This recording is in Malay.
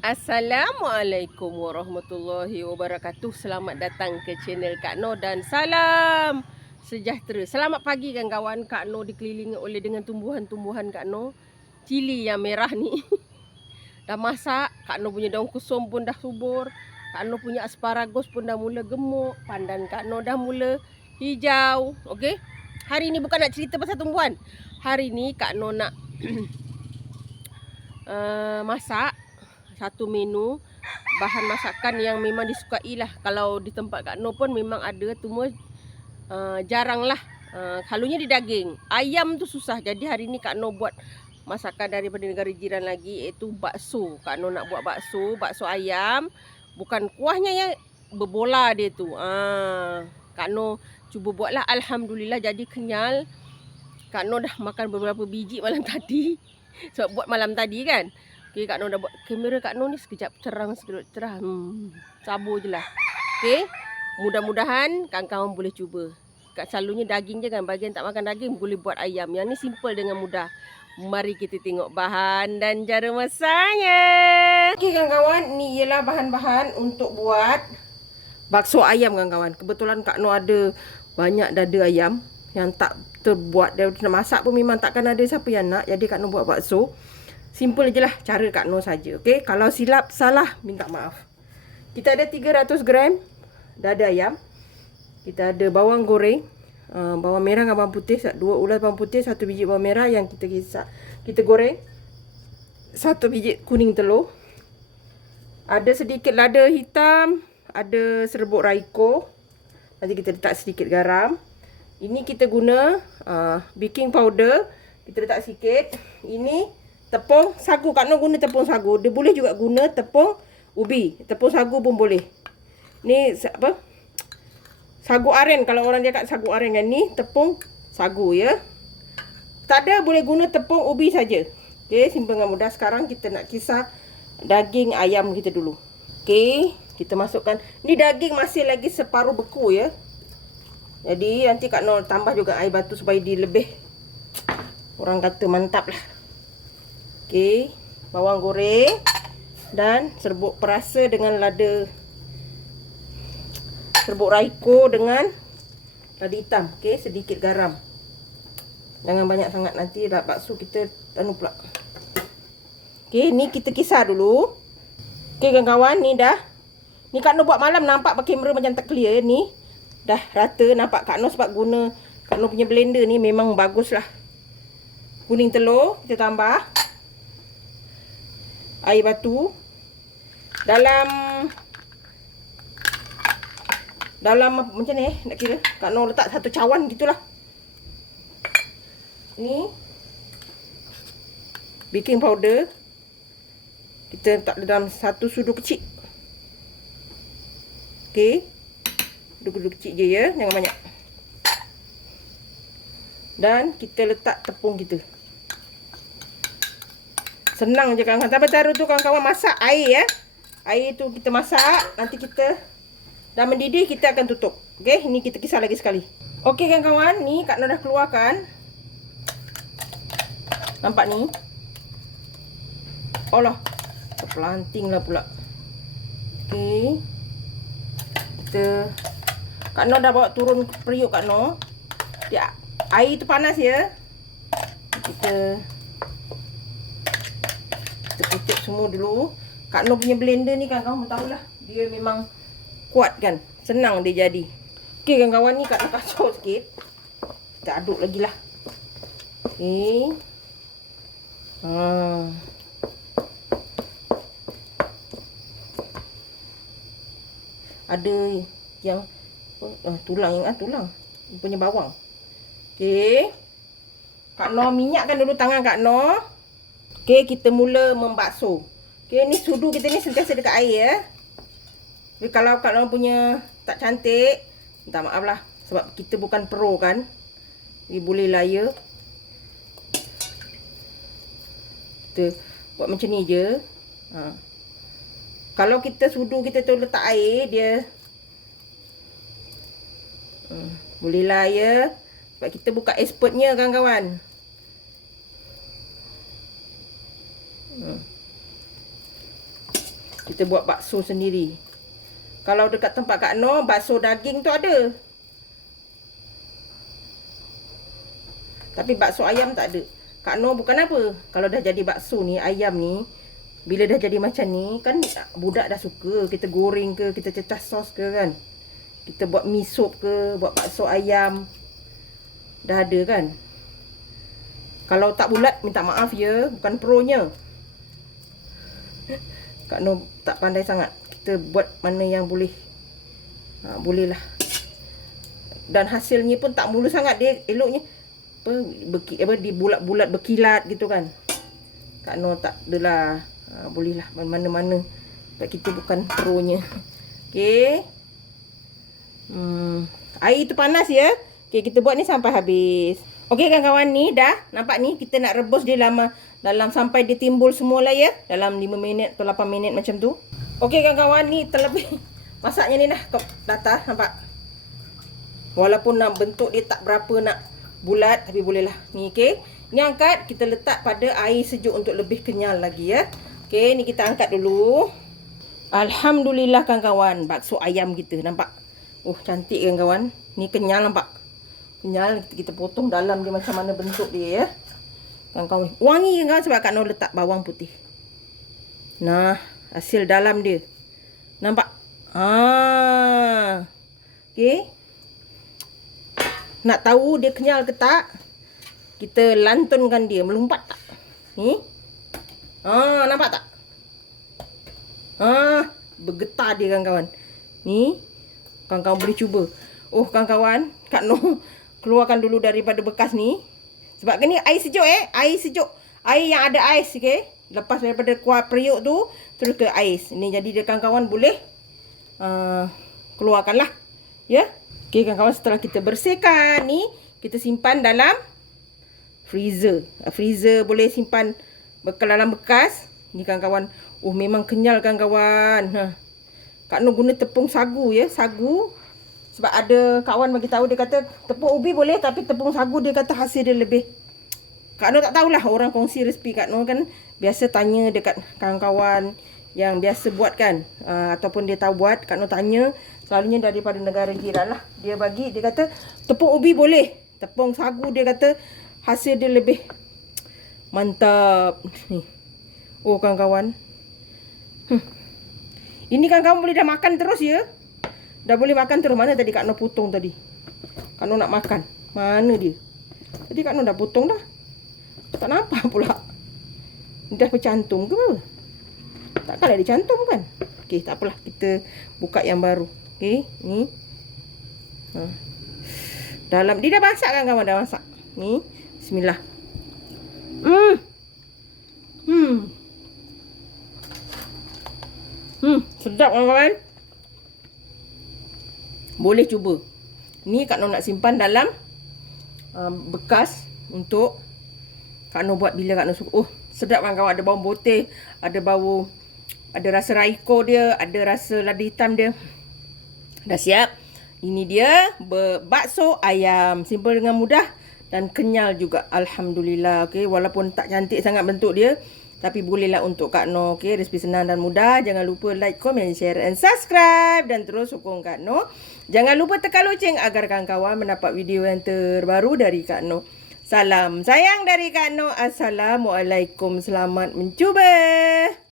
Assalamualaikum warahmatullahi wabarakatuh. Selamat datang ke channel Kak No dan salam sejahtera. Selamat pagi kan kawan. Kak No dikelilingi oleh dengan tumbuhan-tumbuhan Kak No. Cili yang merah ni. dah masak. Kak No punya daun kusum pun dah subur. Kak No punya asparagus pun dah mula gemuk. Pandan Kak No dah mula hijau. Okey. Hari ni bukan nak cerita pasal tumbuhan. Hari ni Kak No nak uh, masak satu menu bahan masakan yang memang disukai lah. Kalau di tempat Kak No pun memang ada, cuma uh, jarang lah. Uh, kalunya di daging. Ayam tu susah. Jadi hari ni Kak No buat masakan daripada negara jiran lagi iaitu bakso. Kak No nak buat bakso, bakso ayam. Bukan kuahnya yang berbola dia tu. Uh, Kak No cuba buatlah. Alhamdulillah jadi kenyal. Kak No dah makan beberapa biji malam tadi. Sebab buat malam tadi kan. Okey, Kak Noh dah buat kamera Kak Noh ni sekejap terang, sekejap cerah. Hmm, sabar je lah. Okey, mudah-mudahan kawan-kawan boleh cuba. Kat selalunya daging je kan, bagian tak makan daging boleh buat ayam. Yang ni simple dengan mudah. Mari kita tengok bahan dan cara masaknya. Okey kawan-kawan, ni ialah bahan-bahan untuk buat bakso ayam kawan-kawan. Kebetulan Kak Noh ada banyak dada ayam yang tak terbuat. Dia nak masak pun memang takkan ada siapa yang nak. Jadi Kak Noh buat bakso. Simple je lah cara Kak Noh saja. Okay? Kalau silap, salah, minta maaf. Kita ada 300 gram dada ayam. Kita ada bawang goreng. Uh, bawang merah dengan bawang putih. Dua ulas bawang putih, satu biji bawang merah yang kita kisah. Kita goreng. Satu biji kuning telur. Ada sedikit lada hitam. Ada serbuk raiko. Nanti kita letak sedikit garam. Ini kita guna uh, baking powder. Kita letak sikit. Ini tepung sagu Kak Noh guna tepung sagu. Dia boleh juga guna tepung ubi. Tepung sagu pun boleh. Ni apa? Sagu aren. Kalau orang dia kat sagu aren kan ni tepung sagu ya. Tak ada boleh guna tepung ubi saja. Okey simple dengan mudah. Sekarang kita nak kisar daging ayam kita dulu. Okey kita masukkan. Ni daging masih lagi separuh beku ya. Jadi nanti Kak Noh tambah juga air batu supaya dia lebih orang kata mantap lah Okey, bawang goreng dan serbuk perasa dengan lada serbuk raiko dengan lada hitam. Okey, sedikit garam. Jangan banyak sangat nanti dah bakso kita anu pula. Okey, ni kita kisar dulu. Okey kawan-kawan, ni dah. Ni Kak Noh buat malam nampak pakai kamera macam tak clear ni. Dah rata nampak Kak Noh sebab guna Kak Noh punya blender ni memang baguslah. Kuning telur kita tambah air batu. Dalam dalam macam ni nak kira? Kak Noh letak satu cawan gitulah. Ni baking powder. Kita letak dalam satu sudu kecil. Okey. Sudu kecil je ya jangan banyak. Dan kita letak tepung kita Senang je kawan-kawan. Tapi cara tu kawan-kawan masak air ya. Air tu kita masak. Nanti kita dah mendidih kita akan tutup. Okey, ini kita kisar lagi sekali. Okey kawan-kawan, ni Kak Nur dah keluarkan. Nampak ni? Allah. Terpelanting lah pula. Okey. Kita Kak Nur dah bawa turun periuk Kak Nur. Ya, air tu panas ya. Kita kita tutup semua dulu. Kak Noh punya blender ni kan kawan tahu lah. Dia memang kuat kan. Senang dia jadi. Okey kawan-kawan ni Kak Noh kacau sikit. Kita aduk lagi lah. Okey. Ha. Ada yang uh, tulang yang ah, tulang. Punya bawang. Okey. Kak Noh minyakkan dulu tangan Kak Noh. Okey, kita mula membakso. Okey, ni sudu kita ni sentiasa dekat air ya. Tapi kalau kat orang punya tak cantik, minta maaf lah. Sebab kita bukan pro kan. Jadi boleh layer. Kita buat macam ni je. Ha. Kalau kita sudu kita tu letak air, dia hmm, boleh layer. Sebab kita buka expertnya kawan-kawan. Kita buat bakso sendiri. Kalau dekat tempat Kak Noh, bakso daging tu ada. Tapi bakso ayam tak ada. Kak Noh bukan apa. Kalau dah jadi bakso ni, ayam ni, bila dah jadi macam ni, kan budak dah suka. Kita goreng ke, kita cecah sos ke kan. Kita buat mi ke, buat bakso ayam. Dah ada kan. Kalau tak bulat, minta maaf ya. Bukan pro-nya. Kak Noh tak pandai sangat. Kita buat mana yang boleh. Ha, boleh lah. Dan hasilnya pun tak mulu sangat. Dia eloknya apa berki, apa di bulat-bulat berkilat gitu kan. Kak Noh tak adalah ha, boleh lah mana-mana. Sebab kita bukan pro-nya. Okey. Hmm, air tu panas ya. Okey, kita buat ni sampai habis. Okey kawan-kawan ni dah nampak ni kita nak rebus dia lama dalam sampai dia timbul semua lah ya. Dalam 5 minit atau 8 minit macam tu. Okey kawan-kawan ni terlebih masaknya ni dah data nampak. Walaupun nak bentuk dia tak berapa nak bulat tapi boleh lah. Ni okey. Ni angkat kita letak pada air sejuk untuk lebih kenyal lagi ya. Okey, ni kita angkat dulu. Alhamdulillah kawan-kawan, bakso ayam kita nampak. Oh, cantik kan kawan. Ni kenyal nampak. Kenyal kita, potong dalam dia macam mana bentuk dia ya. Kawan-kawan. Wangi kan sebab Kak Noh letak bawang putih. Nah, hasil dalam dia. Nampak? Ah. Okey. Nak tahu dia kenyal ke tak? Kita lantunkan dia. Melumpat tak? Ni. Ah, nampak tak? Ah, bergetar dia kawan-kawan. Ni. Kawan-kawan boleh cuba. Oh, kawan-kawan. Kak Noh keluarkan dulu daripada bekas ni. Sebab ni air sejuk eh. Air sejuk. Air yang ada ais. Okay. Lepas daripada kuah periuk tu. Terus ke ais. Ni jadi dia kawan-kawan boleh. Uh, keluarkanlah. Ya. Yeah? Okey kawan-kawan setelah kita bersihkan ni, kita simpan dalam freezer. Freezer boleh simpan bekal dalam bekas. Ni kawan-kawan, oh memang kenyal kawan-kawan. Ha. Kak Nur guna tepung sagu ya, sagu. Sebab ada kawan bagi tahu dia kata tepung ubi boleh tapi tepung sagu dia kata hasil dia lebih. Kak Nur tak tahulah orang kongsi resipi Kak Nur kan biasa tanya dekat kawan-kawan yang biasa buat kan uh, ataupun dia tahu buat Kak Nur tanya Selalunya daripada negara jiran lah. Dia bagi, dia kata tepung ubi boleh. Tepung sagu dia kata hasil dia lebih mantap. Ni. Oh kawan-kawan. Hmm. Ini kawan-kawan boleh dah makan terus ya. Dah boleh makan terus. Mana tadi Kak Noh potong tadi? Kak Noh nak makan. Mana dia? Tadi Kak Noh dah potong dah. Tak nampak pula. Dah bercantum ke apa? Takkanlah dia cantum kan? Okey, tak apalah. Kita buka yang baru. Okey, ni. Ha. Dalam dia dah masak kan kawan dah masak. Ni, bismillah. Hmm. Hmm. Hmm, sedap kawan-kawan. Boleh cuba. Ni Kak Noh nak simpan dalam um, bekas untuk Kak Noh buat bila Kak Noh suka. Oh, sedap kawan-kawan. Ada bau putih, ada bau ada rasa raiko dia, ada rasa lada hitam dia. Dah siap. Ini dia bakso ayam. Simple dengan mudah dan kenyal juga. Alhamdulillah. Okay. Walaupun tak cantik sangat bentuk dia. Tapi bolehlah untuk Kak No. Okay. Resipi senang dan mudah. Jangan lupa like, comment, share and subscribe. Dan terus sokong Kak No. Jangan lupa tekan loceng agar kawan-kawan mendapat video yang terbaru dari Kak No. Salam sayang dari Kak No. Assalamualaikum. Selamat mencuba.